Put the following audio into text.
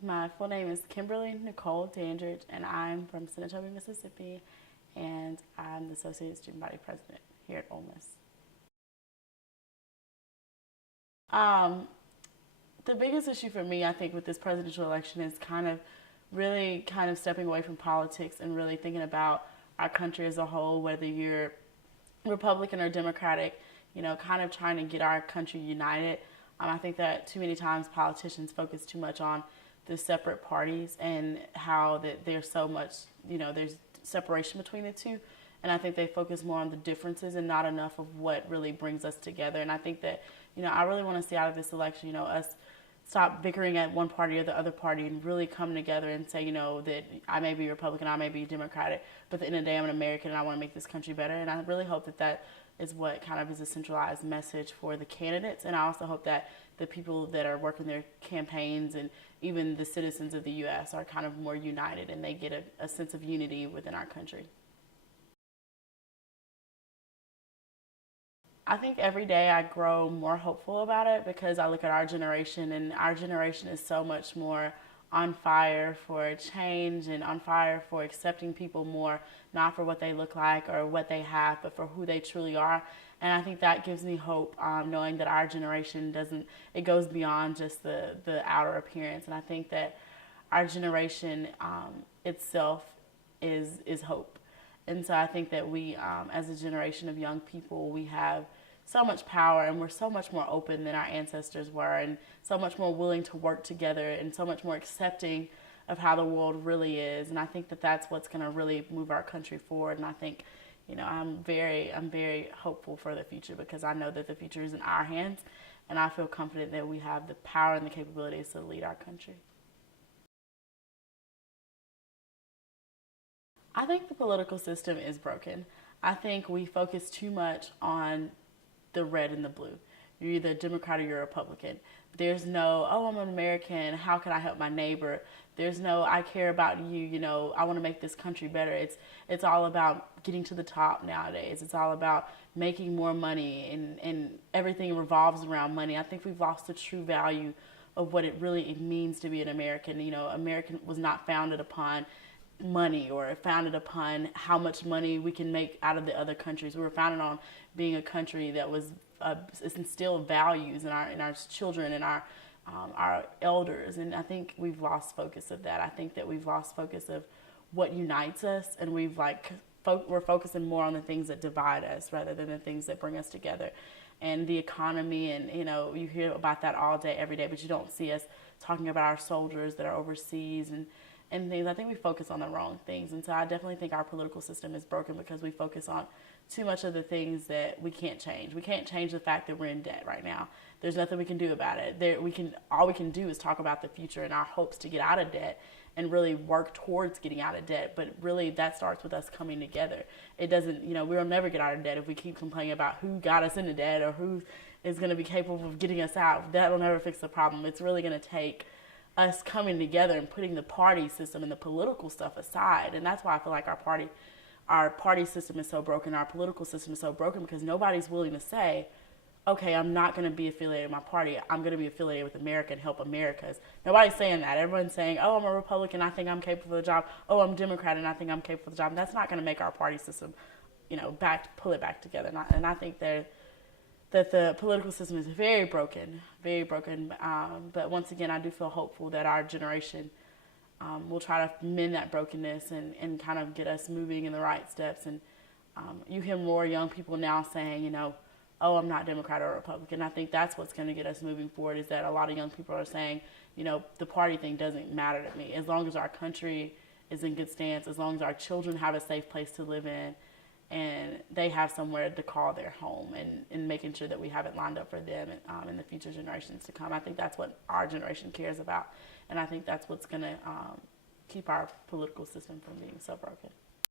My full name is Kimberly Nicole Dandridge, and I'm from Senatobia, Mississippi, and I'm the Associate Student Body President here at Ole Miss. Um, the biggest issue for me, I think, with this presidential election is really kind of stepping away from politics and really thinking about our country as a whole, whether you're Republican or Democratic, kind of trying to get our country united. I think that too many times politicians focus too much on the separate parties and how that there's so much, there's separation between the two. And I think they focus more on the differences and not enough of what really brings us together. And I think that, I really want to see out of this election, us stop bickering at one party or the other party and really come together and say, that I may be Republican, I may be Democratic, but at the end of the day, I'm an American and I want to make this country better. And I really hope that that is what kind of is a centralized message for the candidates. And I also hope that the people that are working their campaigns and even the citizens of the U.S. are kind of more united and they get a sense of unity within our country. I think every day I grow more hopeful about it because I look at our generation, and our generation is so much more on fire for change and on fire for accepting people more, not for what they look like or what they have, but for who they truly are. And I think that gives me hope, knowing that our generation it goes beyond just the outer appearance. And I think that our generation itself is hope. And so I think that we, as a generation of young people, we have so much power and we're so much more open than our ancestors were and so much more willing to work together and so much more accepting of how the world really is. And I think that that's what's going to really move our country forward. And I think, I'm very hopeful for the future because I know that the future is in our hands and I feel confident that we have the power and the capabilities to lead our country. I think the political system is broken. I think we focus too much on the red and the blue. You're either a Democrat or you're a Republican. There's no, oh, I'm an American, how can I help my neighbor? There's no, I care about you, I want to make this country better. It's all about getting to the top nowadays. It's all about making more money and everything revolves around money. I think we've lost the true value of what it means to be an American. American was not founded upon money or founded upon how much money we can make out of the other countries. We were founded on being a country that was instilled values in our children and our elders. And I think we've lost focus of that. I think that we've lost focus of what unites us, and we're focusing more on the things that divide us rather than the things that bring us together. And the economy, and you hear about that all day, every day, but you don't see us talking about our soldiers that are overseas and things. I think we focus on the wrong things. And so I definitely think our political system is broken because we focus on too much of the things that we can't change. We can't change the fact that we're in debt right now. There's nothing we can do about it. All we can do is talk about the future and our hopes to get out of debt and really work towards getting out of debt. But really that starts with us coming together. It doesn't, we'll never get out of debt if we keep complaining about who got us into debt or who is going to be capable of getting us out. That will never fix the problem. It's really going to take us coming together and putting the party system and the political stuff aside. And that's why I feel like our party system is so broken, our political system is so broken, because nobody's willing to say, okay, I'm not going to be affiliated with my party. I'm going to be affiliated with America and help Americans. Nobody's saying that. Everyone's saying, oh, I'm a Republican, I think I'm capable of the job. Oh, I'm Democrat and I think I'm capable of the job. And that's not going to make our party system, pull it back together. And I think that the political system is very broken, very broken. But once again, I do feel hopeful that our generation will try to mend that brokenness and kind of get us moving in the right steps. And you hear more young people now saying, oh, I'm not Democrat or Republican. I think that's what's going to get us moving forward, is that a lot of young people are saying, the party thing doesn't matter to me. As long as our country is in good stance, as long as our children have a safe place to live in, and they have somewhere to call their home, and making sure that we have it lined up for them and the future generations to come. I think that's what our generation cares about, and I think that's what's going to keep our political system from being so broken.